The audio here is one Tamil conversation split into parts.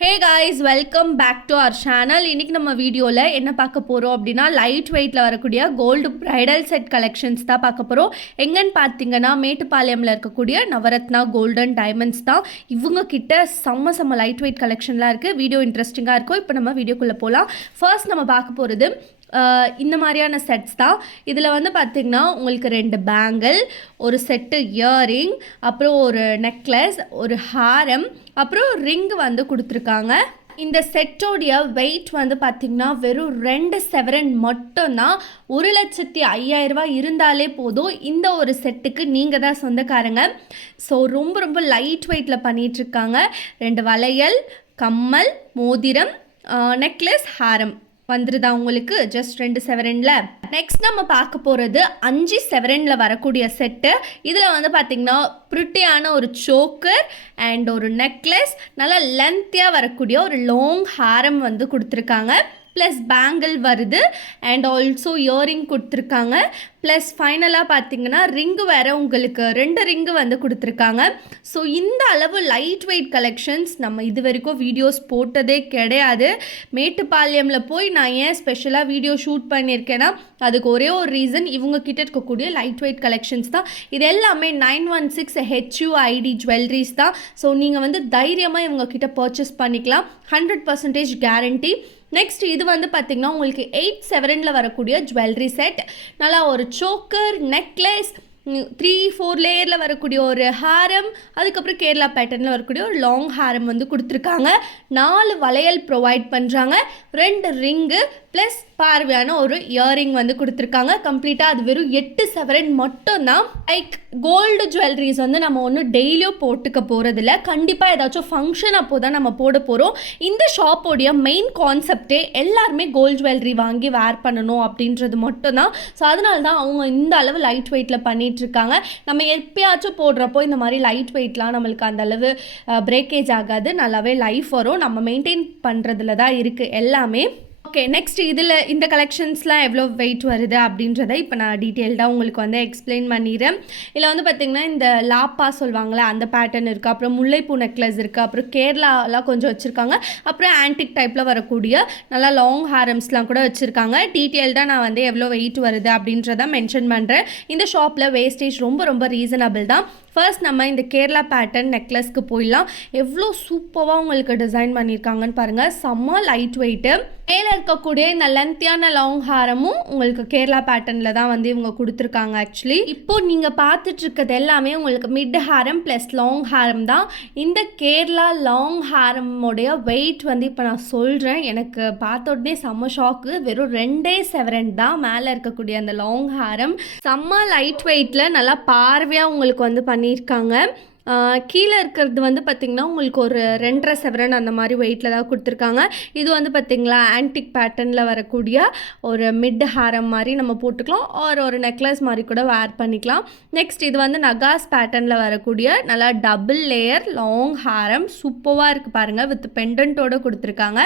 Hey guys, welcome back to our channel. இன்றைக்கி நம்ம வீடியோவில் என்ன பார்க்க போகிறோம் அப்படின்னா, லைட் வெயிட்டில் வரக்கூடிய கோல்டு ப்ரைடல் செட் கலெக்ஷன்ஸ் தான் பார்க்க போகிறோம். எங்கன்னு பார்த்தீங்கன்னா, மேட்டுப்பாளையமில் இருக்கக்கூடிய நவரத்னா கோல்டன் டைமண்ட்ஸ் தான். இவங்க கிட்ட செம்ம லைட் வெயிட் கலெக்ஷன்லாம் இருக்குது. வீடியோ இன்ட்ரெஸ்டிங்காக இருக்கும். இப்போ நம்ம வீடியோக்குள்ளே போகலாம். ஃபர்ஸ்ட் நம்ம பார்க்க போகிறது இந்த மாதிரியான செட்ஸ் தான். இதில் வந்து பார்த்திங்கன்னா உங்களுக்கு 2 பேங்கிள், ஒரு செட்டு இயரிங், அப்புறம் ஒரு நெக்லஸ், ஒரு ஹாரம், அப்புறம் ரிங் வந்து கொடுத்துருக்காங்க. இந்த செட்டோடைய வெயிட் வந்து பார்த்திங்கன்னா வெறும் 2 செவரன் மட்டும்தான். 1,05,000 இருந்தாலே போதும். இந்த ஒரு செட்டுக்கு நீங்கள் தான் சொந்தக்காரங்க. ஸோ ரொம்ப லைட் வெயிட்டில் பண்ணிகிட்ருக்காங்க. 2 வளையல், கம்மல், மோதிரம், நெக்லஸ், ஹாரம் வந்துருதா உங்களுக்கு ஜஸ்ட் 2 செவரனில். நெக்ஸ்ட் நம்ம பார்க்க போகிறது 5 செவரனில் வரக்கூடிய செட்டு. இதில் வந்து பார்த்திங்கன்னா ப்ரிட்டியான ஒரு சோக்கர் அண்ட் ஒரு நெக்லஸ், நல்லா லென்த்தியாக வரக்கூடிய ஒரு லாங் ஹாரம் வந்து கொடுத்துருக்காங்க. ப்ளஸ் பேங்கிள் வருது அண்ட் ஆல்சோ இயரிங் கொடுத்துருக்காங்க. ப்ளஸ் ஃபைனலாக பார்த்தீங்கன்னா ரிங்கு வேறு உங்களுக்கு 2 ரிங்கு வந்து கொடுத்துருக்காங்க. ஸோ இந்த அளவு லைட் வெயிட் கலெக்ஷன்ஸ் நம்ம இது வரைக்கும் வீடியோஸ் போட்டதே கிடையாது. மேட்டுப்பாளையமில் போய் நான் ஏன் ஸ்பெஷலாக வீடியோ ஷூட் பண்ணியிருக்கேன்னா, அதுக்கு ஒரே ஒரு ரீசன், இவங்க கிட்ட இருக்கக்கூடிய லைட் வெயிட் கலெக்ஷன்ஸ் தான். இது எல்லாமே 916 HUID ஜுவல்லரிஸ் தான். ஸோ நீங்கள் வந்து தைரியமாக இவங்க கிட்ட பர்ச்சேஸ் பண்ணிக்கலாம். 100% கேரண்டி. நெக்ஸ்ட் இது வந்து பார்த்திங்கன்னா உங்களுக்கு 8 செவரனில் வரக்கூடிய ஜுவல்லரி செட். நல்லா ஒரு சோக்கர், நெக்லஸ், 3-4 லேயரில் வரக்கூடிய ஒரு ஹாரம், அதுக்கப்புறம் கேரளா பேட்டர்னில் வரக்கூடிய ஒரு லாங் ஹாரம் வந்து கொடுத்துருக்காங்க. 4 வளையல் ப்ரொவைட் பண்ணுறாங்க, 2 ரிங்கு ப்ளஸ் பார்வையான ஒரு இயரிங் வந்து கொடுத்துருக்காங்க. கம்ப்ளீட்டாக அது வெறும் 8 செவரன் மட்டும்தான். லைக் கோல்டு ஜுவல்லரிஸ் வந்து நம்ம ஒன்றும் டெய்லியும் போட்டுக்க போகிறதில்ல. கண்டிப்பாக ஏதாச்சும் ஃபங்க்ஷன் அப்போ தான் நம்ம போட போகிறோம். இந்த ஷாப்போடைய மெயின் கான்செப்டே எல்லாருமே கோல்டு ஜுவல்லரி வாங்கி வேர் பண்ணணும் அப்படின்றது மட்டும்தான். ஸோ அதனால தான் அவங்க இந்த அளவு லைட் வெயிட்டில் பண்ணிகிட்ருக்காங்க. நம்ம எப்பயாச்சும் போடுறப்போ இந்த மாதிரி லைட் வெயிட்லாம் நம்மளுக்கு அந்த அளவு பிரேக்கேஜ் ஆகாது, நல்லாவே லைஃப் வரும். நம்ம மெயின்டைன் பண்ணுறதுல தான் இருக்குது எல்லாமே. ஓகே, நெக்ஸ்ட் இதில் இந்த கலெக்ஷன்ஸ்லாம் எவ்வளோ வெயிட் வருது அப்படின்றத இப்போ நான் டீட்டெயில்டாக உங்களுக்கு வந்து எக்ஸ்பிளைன் பண்ணிடுறேன். இதில் வந்து பார்த்திங்கன்னா இந்த லாப்பா சொல்லுவாங்களே அந்த பேட்டர்ன் இருக்குது, அப்புறம் முல்லைப்பூ நெக்லஸ் இருக்குது, அப்புறம் கேரளாலாம் கொஞ்சம் வச்சுருக்காங்க, அப்புறம் ஆன்டிக் டைப்பில் வரக்கூடிய நல்லா லாங் ஹாரம்ஸ்லாம் கூட வச்சுருக்காங்க. டீட்டெயில்டாக நான் வந்து எவ்வளோ வெயிட் வருது அப்படின்றத மென்ஷன் பண்ணுறேன். இந்த ஷாப்பில் வேஸ்டேஜ் ரொம்ப ரீசனபிள் தான். ஃபர்ஸ்ட் நம்ம இந்த கேரளா பேட்டர்ன் நெக்லஸ்க்கு போயிடலாம். எவ்வளோ சூப்பராக உங்களுக்கு டிசைன் பண்ணியிருக்காங்கன்னு பாருங்கள். செம்ம லைட் வெயிட்டு. மேலே இருக்கக்கூடிய இந்த லென்த்தியான லாங் ஹாரமும் உங்களுக்கு கேரளா பேட்டர்னில் தான் வந்து இவங்க கொடுத்துருக்காங்க. ஆக்சுவலி இப்போது நீங்கள் பார்த்துட்ருக்கிறது எல்லாமே உங்களுக்கு மிட் ஹாரம் ப்ளஸ் லாங் ஹாரம் தான். இந்த கேரளா லாங் ஹாரமோடைய வெயிட் வந்து இப்போ நான் சொல்கிறேன். எனக்கு பார்த்த உடனே செம்ம ஷாக்கு. வெறும் 2 செவரன் தான் மேலே இருக்கக்கூடிய அந்த லாங் ஹாரம். செம்ம லைட் வெயிட்டில் நல்லா பார்வையாக உங்களுக்கு வந்து பண்ணியிருக்காங்க. கீழே இருக்கிறது வந்து பார்த்திங்கன்னா உங்களுக்கு ஒரு 2.5 செவரன் அந்த மாதிரி வெயிட்டில் தான் கொடுத்துருக்காங்க. இது வந்து பார்த்திங்களா ஆன்டிக் பேட்டர்னில் வரக்கூடிய ஒரு மிட் ஹாரம் மாதிரி நம்ம போட்டுக்கலாம், ஒரு நெக்லஸ் மாதிரி கூட வேர் பண்ணிக்கலாம். நெக்ஸ்ட் இது வந்து நகாஸ் பேட்டர்னில் வரக்கூடிய நல்லா டபுள் லேயர் லாங் ஹாரம். சூப்பராக இருக்குது பாருங்கள், வித் பெண்டன்ட்டோடு கொடுத்துருக்காங்க.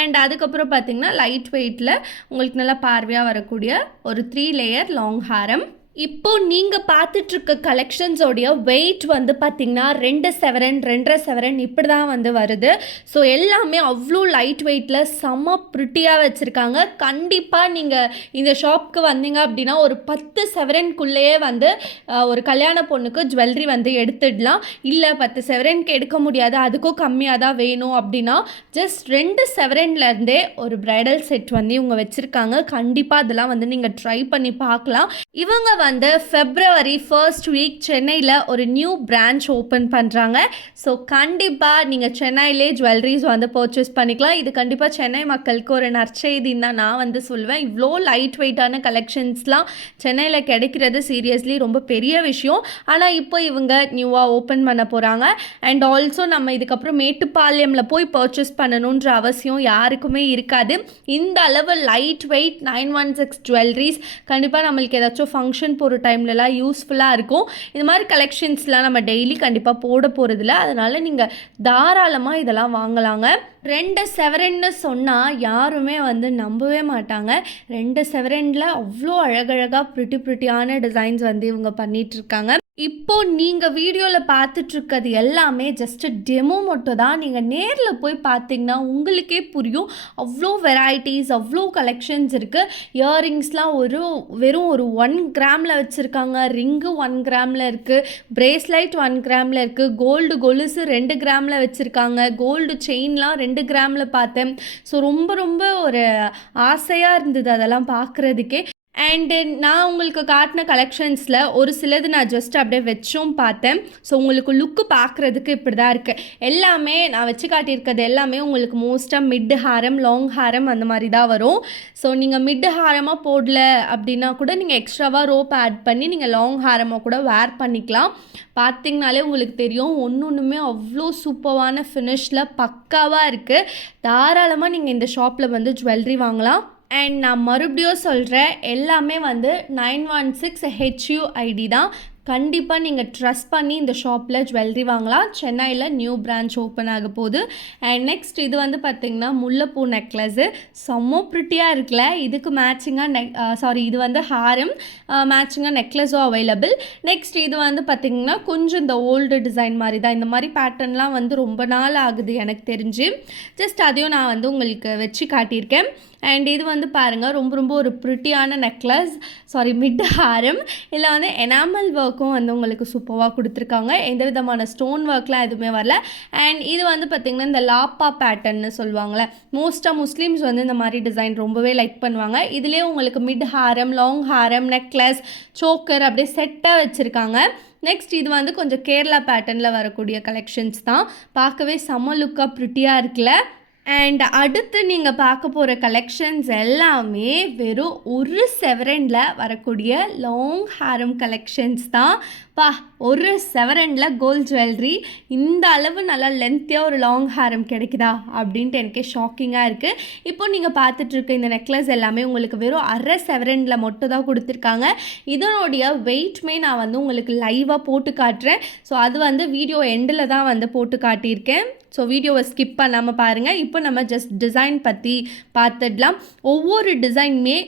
அண்ட் அதுக்கப்புறம் பார்த்திங்கன்னா லைட் வெயிட்டில் உங்களுக்கு நல்லா பார்வையாக வரக்கூடிய ஒரு 3 லேயர் லாங் ஹாரம். இப்போது நீங்கள் பார்த்துட்ருக்க கலெக்ஷன்ஸோடைய வெயிட் வந்து பார்த்திங்கன்னா 2 செவரன் 2.5 செவரன் இப்படி தான் வந்து வருது. ஸோ எல்லாமே அவ்வளோ லைட் வெயிட்டில் செம்ம ப்ரிட்டியாக வச்சுருக்காங்க. கண்டிப்பாக நீங்கள் இந்த ஷாப்புக்கு வந்தீங்க அப்படின்னா ஒரு 10 செவரனுக்குள்ளேயே வந்து ஒரு கல்யாண பொண்ணுக்கு ஜுவல்லரி வந்து எடுத்துடலாம். இல்லை 10 செவரனுக்கு எடுக்க முடியாது, அதுக்கும் கம்மியாக தான் வேணும் அப்படின்னா ஜஸ்ட் 2 செவரன்லேருந்தே ஒரு ப்ரைடல் செட் வந்து இவங்க வச்சுருக்காங்க. கண்டிப்பாக அதெல்லாம் வந்து நீங்கள் ட்ரை பண்ணி பார்க்கலாம். இவங்க வந்து February 1st வீக் சென்னையில் ஒரு நியூ பிரான்ச் ஓப்பன் பண்ணுறாங்க. ஸோ கண்டிப்பாக நீங்கள் சென்னையிலே ஜுவல்லரிஸ் வந்து பர்ச்சேஸ் பண்ணிக்கலாம். இது கண்டிப்பாக சென்னை மக்களுக்கு ஒரு நற்செய்தின்னு தான் நான் வந்து சொல்வேன். இவ்வளோ லைட் வெயிட்டான கலெக்ஷன்ஸ்லாம் சென்னையில் கிடைக்கிறது சீரியஸ்லி ரொம்ப பெரிய விஷயம். ஆனால் இப்போ இவங்க நியூவாக ஓப்பன் பண்ண போகிறாங்க. அண்ட் ஆல்சோ நம்ம இதுக்கப்புறம் மேட்டுப்பாளையமில் போய் பர்ச்சேஸ் பண்ணணுன்ற அவசியம் யாருக்குமே இருக்காது. இந்த அளவு லைட் வெயிட் 916 ஜுவல்லரிஸ் கண்டிப்பாக நம்மளுக்கு ஏதாச்சும் ஃபங்க்ஷன் போகிற டைம்லலாம் யூஸ்ஃபுல்லாக இருக்கும். இந்த மாதிரி கலெக்ஷன்ஸ்லாம் நம்ம டெய்லி கண்டிப்பாக போட போகிறதில்ல. அதனால் நீங்கள் தாராளமாக இதெல்லாம் வாங்கலாங்க. 2 செவரன்னு சொன்னால் யாருமே வந்து நம்பவே மாட்டாங்க. 2 செவரனில் அவ்வளோ அழகழகாக ப்ரிட்டியான டிசைன்ஸ் வந்து இவங்க பண்ணிகிட்ருக்காங்க. இப்போ நீங்க வீடியோல பார்த்துட்ருக்கிறது எல்லாமே ஜஸ்ட் டெமோ மட்டும் தான். நீங்க நேர்ல போய் பார்த்தீங்கன்னா, உங்களுக்கே புரியும். அவ்ளோ வெரைட்டீஸ், அவ்ளோ கலெக்ஷன்ஸ் இருக்கு. இயரிங்ஸ்லாம் வெறும் ஒரு 1 கிராம்ல வச்சிருக்காங்க. ரிங்கு 1 கிராம்ல இருக்கு. பிரேஸ்லைட் 1 கிராம்ல இருக்கு. கோல்டு கொலுசு 2 கிராம்ல வச்சிருக்காங்க. கோல்டு செயின்லாம் 2 கிராம்ல பார்த்தேன். ஸோ ரொம்ப ரொம்ப ஒரு ஆசையா இருந்தது அதெல்லாம் பார்க்குறதுக்கே. அண்டு நான் உங்களுக்கு காட்டின கலெக்ஷன்ஸில் ஒரு சிலது நான் ஜஸ்ட் அப்படியே வச்சும் பார்த்தேன். ஸோ உங்களுக்கு லுக்கு பார்க்குறதுக்கு இப்படி தான் இருக்குது. எல்லாமே நான் வச்சு காட்டியிருக்கிறது எல்லாமே உங்களுக்கு மோஸ்ட்டாக மிட் ஹாரம், லாங் ஹாரம் அந்த மாதிரி தான் வரும். ஸோ நீங்கள் மிட் ஹாரமாக போடல அப்படின்னா கூட நீங்கள் எக்ஸ்ட்ராவாக ரோப் ஆட் பண்ணி நீங்கள் லாங் ஹாரமாக கூட வேர் பண்ணிக்கலாம். பார்த்திங்கனாலே உங்களுக்கு தெரியும், ஒன்றுமே அவ்வளோ சூப்பரான ஃபினிஷில் பக்காவாக இருக்குது. தாராளமாக நீங்கள் இந்த ஷாப்பில் வந்து ஜுவல்லரி வாங்கலாம். அண்ட் நான் மறுபடியும் சொல்கிறேன், எல்லாமே வந்து 916 HUID தான். கண்டிப்பாக நீங்கள் ட்ரஸ்ட் பண்ணி இந்த ஷாப்பில் ஜுவல்லரி வாங்கலாம். சென்னையில் நியூ பிரான்ச் ஓப்பன் ஆக போகுது. அண்ட் நெக்ஸ்ட் இது வந்து பார்த்திங்கன்னா முல்லைப்பூ நெக்லஸ்ஸு செம்ம ப்ரிட்டியாக இருக்குல்ல. இதுக்கு மேட்சிங்காக இது வந்து ஹாரம், மேட்சிங்காக நெக்லஸும் அவைலபிள். நெக்ஸ்ட் இது வந்து பார்த்திங்கன்னா கொஞ்சம் இந்த ஓல்டு டிசைன் மாதிரி தான். இந்த மாதிரி பேட்டர்ன்லாம் வந்து ரொம்ப நாள் ஆகுது எனக்கு தெரிஞ்சு. ஜஸ்ட் அதையும் நான் வந்து உங்களுக்கு வச்சு காட்டியிருக்கேன். அண்ட் இது வந்து பாருங்கள், ரொம்ப ரொம்ப ஒரு ப்ரிட்டியான நெக்லஸ், மிட் ஹாரம். இதில் வந்து எனாமல் ஒர்க்கும் வந்து உங்களுக்கு சூப்பராக கொடுத்துருக்காங்க. எந்த விதமான ஸ்டோன் ஒர்க்லாம் எதுவுமே வரல. அண்ட் இது வந்து பார்த்திங்கன்னா இந்த லாப்பா பேட்டர்ன்னு சொல்லுவாங்களே, மோஸ்ட்டாக முஸ்லீம்ஸ் வந்து இந்த மாதிரி டிசைன் ரொம்பவே லைக் பண்ணுவாங்க. இதுலேயே உங்களுக்கு மிட் ஹாரம், லாங் ஹாரம், நெக்லஸ், சோக்கர் அப்படியே செட்டாக வச்சுருக்காங்க. நெக்ஸ்ட் இது வந்து கொஞ்சம் கேரளா பேட்டர்னில் வரக்கூடிய கலெக்ஷன்ஸ் தான். பார்க்கவே செம்ம லுக்காக ப்ரிட்டியாக இருக்குல்ல. அண்ட் அடுத்து நீங்கள் பார்க்க போகிற கலெக்ஷன்ஸ் எல்லாமே வெறும் ஒரு செவரனில் வரக்கூடிய லாங் ஹாரம் கலெக்ஷன்ஸ் தான். ஒரு செவரனில் கோல்ட் ஜுவல்லரி இந்த அளவு நல்லா லென்த்தியாக ஒரு லாங் ஹாரம் கிடைக்குதா அப்படின்ட்டு எனக்கே ஷாக்கிங்காக இருக்குது. இப்போ நீங்கள் பார்த்துட்ருக்க இந்த நெக்லஸ் எல்லாமே உங்களுக்கு வெறும் அரை செவரனில் மட்டும் தான் கொடுத்துருக்காங்க. இதனுடைய வெயிட்மே நான் வந்து உங்களுக்கு லைவாக போட்டு காட்டுறேன். ஸோ அது வந்து வீடியோ எண்டில் தான் வந்து போட்டு காட்டியிருக்கேன். ஸோ வீடியோவை ஸ்கிப் பண்ணாமல் பாருங்கள். இப்போ நம்ம ஜஸ்ட் டிசைன் பற்றி பார்த்துடலாம். ஒவ்வொரு டிசைனுமே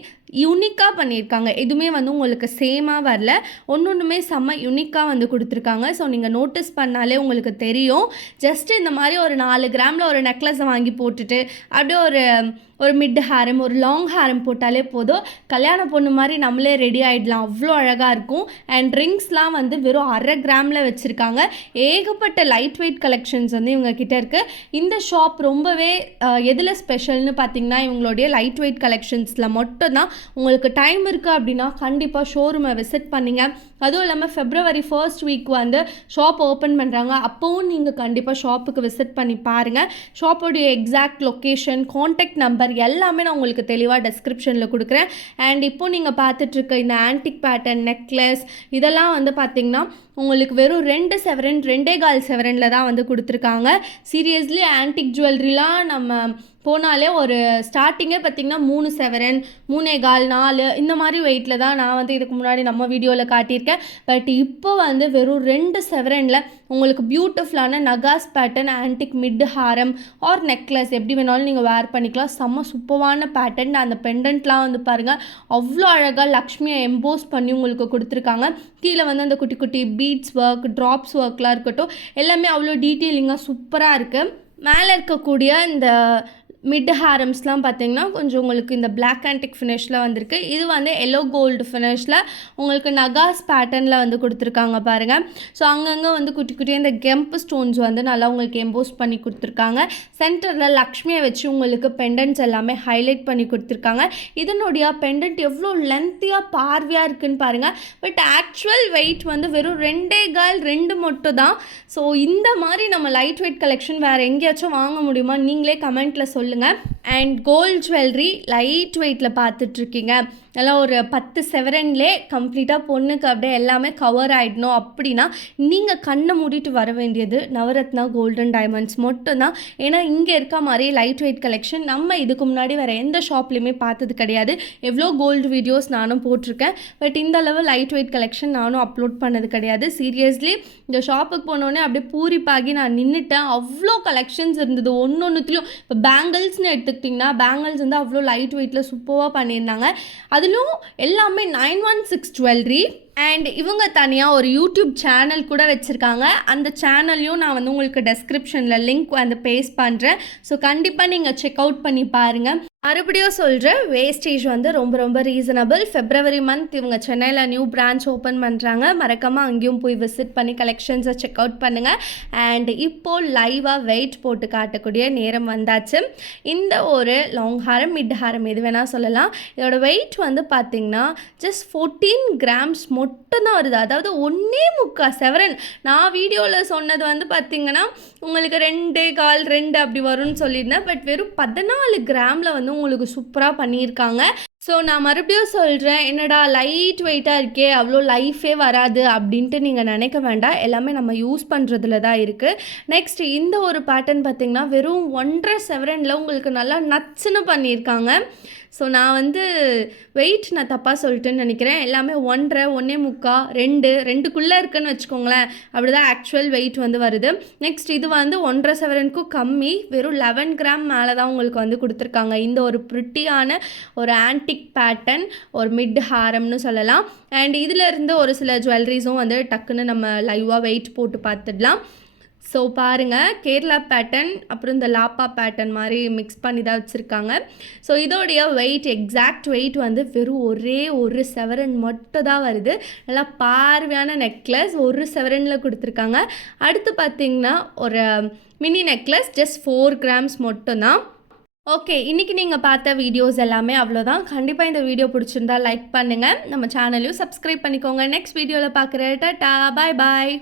யூனிக்காக பண்ணியிருக்காங்க. எதுவுமே வந்து உங்களுக்கு சேமாக வரல. ஒன்றுமே செம்ம யூனிக்காக வந்து கொடுத்துருக்காங்க. ஸோ நீங்கள் நோட்டீஸ் பண்ணாலே உங்களுக்கு தெரியும். ஜஸ்ட்டு இந்த மாதிரி ஒரு 4 கிராமில் ஒரு நெக்லஸை வாங்கி போட்டுட்டு அப்படியே ஒரு மிட் ஹாரம், ஒரு லாங் ஹாரம் போட்டாலே போதும், கல்யாண பொண்ணு மாதிரி நம்மளே ரெடி ஆகிடலாம். அவ்வளோ அழகாக இருக்கும். அண்ட் ரிங்ஸ்லாம் வந்து வெறும் அரை கிராமில் வச்சுருக்காங்க. ஏகப்பட்ட லைட் வெயிட் கலெக்ஷன்ஸ் வந்து இவங்க கிட்டே இருக்குது. இந்த ஷாப் ரொம்பவே எதில் ஸ்பெஷல்னு பார்த்திங்கன்னா இவங்களுடைய லைட் வெயிட் கலெக்ஷன்ஸில் மட்டும்தான். உங்களுக்கு டைம் இருக்குது அப்படின்னா கண்டிப்பாக ஷோரூமை விசிட் பண்ணிங்க. அதுவும் இல்லாமல் February 1st வீக் வந்து ஷாப் ஓப்பன் பண்ணுறாங்க. அப்போவும் நீங்கள் கண்டிப்பாக ஷாப்புக்கு விசிட் பண்ணி பாருங்கள். ஷாப்போடைய எக்ஸாக்ட் லொக்கேஷன், கான்டாக்ட் நம்பர் எல்லாமே நான் உங்களுக்கு தெளிவாக டெஸ்கிரிப்ஷனில் கொடுக்குறேன். அண்ட் இப்போது நீங்கள் பார்த்துட்ருக்க இந்த ஆன்டிக் பேட்டர்ன் நெக்லஸ் இதெல்லாம் வந்து பார்த்திங்கன்னா உங்களுக்கு வெறும் 2 செவரன் 2.25 செவரனில் தான் வந்து கொடுத்துருக்காங்க. சீரியஸ்லி ஆன்டிக் ஜுவல்லரிலாம் நம்ம போனாலே ஒரு ஸ்டார்டிங்கே பார்த்திங்கன்னா 3 செவரன், 3.25, 4 இந்த மாதிரி வெயிட்டில் தான் நான் வந்து இதுக்கு முன்னாடி நம்ம வீடியோவில் காட்டியிருக்கேன். பட் இப்போ வந்து வெறும் 2 செவரனில் உங்களுக்கு பியூட்டிஃபுல்லான நகாஸ் பேட்டர்ன் ஆன்டிக் மிட் ஹாரம் ஆர் நெக்லஸ் எப்படி வேணாலும் நீங்கள் வேர் பண்ணிக்கலாம். செம்ம சூப்பரான பேட்டர்ன். அந்த பெண்டன்ட்லாம் வந்து பாருங்கள், அவ்வளோ அழகாக லக்ஷ்மியை எம்போஸ் பண்ணி உங்களுக்கு கொடுத்துருக்காங்க. கீழே வந்து அந்த குட்டி குட்டி பீட்ஸ் ஒர்க், ட்ராப்ஸ் ஒர்க்லாம் இருக்கட்டும், எல்லாமே அவ்வளோ டீட்டெயிலிங்காக சூப்பராக இருக்குது. மேலே இருக்கக்கூடிய இந்த மிட் ஹாரம்ஸ்லாம் பார்த்திங்கன்னா கொஞ்சம் உங்களுக்கு இந்த பிளாக் ஆன்டிக் ஃபினிஷில் வந்திருக்கு. இது வந்து எல்லோ கோல்டு ஃபினிஷில் உங்களுக்கு நகாஸ் பேட்டர்னில் வந்து கொடுத்துருக்காங்க பாருங்கள். ஸோ அங்கங்கே வந்து குட்டி குட்டியாக இந்த கெம்ப் ஸ்டோன்ஸ் வந்து நல்லா உங்களுக்கு எம்போஸ் பண்ணி கொடுத்துருக்காங்க. சென்டரில் லக்ஷ்மியை வச்சு உங்களுக்கு பெண்டன்ட்ஸ் எல்லாமே ஹைலைட் பண்ணி கொடுத்துருக்காங்க. இதனுடைய பெண்டன்ட் எவ்வளோ லென்த்தியாக பார்வையாக இருக்குதுன்னு பாருங்கள். பட் ஆக்சுவல் வெயிட் வந்து வெறும் 2.25 மட்டும் தான். ஸோ இந்த மாதிரி நம்ம லைட் வெயிட் கலெக்ஷன் வேறு எங்கேயாச்சும் வாங்க முடியுமா? நீங்களே கமெண்ட்டில் சொல்லுங்கள். அண்ட் கோல்ட் ஜுவல்லரி லைட் வெயிட்டில் பார்த்துட்ருக்கீங்க, நல்லா ஒரு 10 செவரன்லே கம்ப்ளீட்டாக பொண்ணுக்கு அப்படியே எல்லாமே கவர் ஆகிடணும் அப்படின்னா நீங்கள் கண்ணை மூடிட்டு வர வேண்டியது நவரத்னா கோல்டன் டைமண்ட்ஸ் மட்டும்தான். ஏன்னா இங்கே இருக்க மாதிரி லைட் வெயிட் கலெக்ஷன் நம்ம இதுக்கு முன்னாடி வேறு எந்த ஷாப்லேயுமே பார்த்தது கிடையாது. எவ்வளோ கோல்டு வீடியோஸ் நானும் போட்டிருக்கேன், பட் இந்த அளவு லைட் வெயிட் கலெக்ஷன் நானும் அப்லோட் பண்ணது கிடையாது. சீரியஸ்லி இந்த ஷாப்புக்கு போனோடனே அப்படியே பூரிப்பாகி நான் நின்றுட்டேன். அவ்வளோ கலெக்ஷன்ஸ் இருந்தது ஒன்றுத்துலையும். இப்போ பேங்கிள்ஸ்னு எடுத்துக்கிட்டிங்கன்னா பேங்கிள்ஸ் வந்து அவ்வளோ லைட் வெயிட்டில் சூப்பராக பண்ணியிருந்தாங்க. அதிலும் எல்லாமே 916 ஜுவல்லரி. அண்ட் இவங்க தனியாக ஒரு யூடியூப் சேனல் கூட வச்சுருக்காங்க. அந்த சேனல்லையும் நான் வந்து உங்களுக்கு டெஸ்கிரிப்ஷனில் லிங்க் வந்து பேஸ்ட் பண்ணுறேன். ஸோ கண்டிப்பாக நீங்கள் செக் அவுட் பண்ணி பாருங்கள். மறுபடியும் சொல்கிறேன், வேஸ்டேஜ் வந்து ரொம்ப ரொம்ப ரீசனபிள். ஃபெப்ரவரி மந்த் இவங்க சென்னையில் நியூ பிரான்ச் ஓப்பன் பண்ணுறாங்க. மறக்காமல் அங்கேயும் போய் விசிட் பண்ணி கலெக்ஷன்ஸை செக் அவுட் பண்ணுங்கள். அண்ட் இப்போது லைவாக வெயிட் போட்டு காட்டக்கூடிய நேரம் வந்தாச்சு. இந்த ஒரு லாங் ஹாரம், மிட் ஹாரம் எது வேணால் சொல்லலாம். இதோட வெயிட் வந்து பார்த்திங்கன்னா ஜஸ்ட் 14 கிராம்ஸ் மட்டும்தான் வருது. அதாவது 1.25 செவரன். நான் வீடியோவில் சொன்னது வந்து பார்த்திங்கன்னா உங்களுக்கு 2.25 2 அப்படி வரும்னு சொல்லியிருந்தேன். பட் வெறும் 14 கிராமில் வந்து உங்களுக்கு சூப்பராக பண்ணியிருக்காங்க. ஸோ நான் மறுபடியும் சொல்கிறேன், என்னடா லைட் வெயிட்டாக இருக்கே, அவ்வளோ லைஃபே வராது அப்படின்ட்டு நீங்கள் நினைக்க வேண்டாம். எல்லாமே நம்ம யூஸ் பண்ணுறதுல தான் இருக்குது. நெக்ஸ்ட் இந்த ஒரு பேட்டர்ன் பார்த்திங்கன்னா வெறும் 1.5 செவரனில் உங்களுக்கு நல்லா நச்சுன்னு பண்ணியிருக்காங்க. ஸோ நான் வந்து வெயிட் நான் தப்பாக சொல்லிட்டேன்னு நினைக்கிறேன். எல்லாமே 1.5 1.25 2க்குள்ளே இருக்குன்னு வச்சுக்கோங்களேன். அப்படி தான் ஆக்சுவல் வெயிட் வந்து வருது. நெக்ஸ்ட் இது வந்து 1.5 செவரனுக்கும் கம்மி, வெறும் 11 கிராம் மேலே தான் உங்களுக்கு வந்து கொடுத்துருக்காங்க. இந்த ஒரு ப்ரிட்டியான ஒரு ஆன்டிக் பேட்டர்ன், ஒரு மிட் ஹாரம்னு சொல்லலாம். அண்ட் இதிலேருந்து ஒரு சில ஜுவல்லரிஸும் வந்து டக்குன்னு நம்ம லைவாக வெயிட் போட்டு பார்த்துடலாம். ஸோ பாருங்கள், கேரளா பேட்டர்ன் அப்புறம் இந்த லாப்பா பேட்டர்ன் மாதிரி மிக்ஸ் பண்ணி தான் வச்சுருக்காங்க. ஸோ இதோடைய வெயிட், எக்ஸாக்ட் வெயிட் வந்து வெறும் ஒரே ஒரு செவரன் மட்டும் தான் வருது. நல்லா பார்வையான நெக்லஸ், ஒரு செவரனில் கொடுத்துருக்காங்க. அடுத்து பார்த்திங்கன்னா ஒரு மினி நெக்லஸ், ஜஸ்ட் 4 கிராம்ஸ் மட்டும்தான். ஓகே, இன்றைக்கி நீங்கள் பார்த்த வீடியோஸ் எல்லாமே அவ்வளோதான். கண்டிப்பாக இந்த வீடியோ பிடிச்சிருந்தா லைக் பண்ணுங்கள், நம்ம சேனலையும் சப்ஸ்கிரைப் பண்ணிக்கோங்க. நெக்ஸ்ட் வீடியோவில் பார்க்குறேன். டாடா, பாய் பாய்.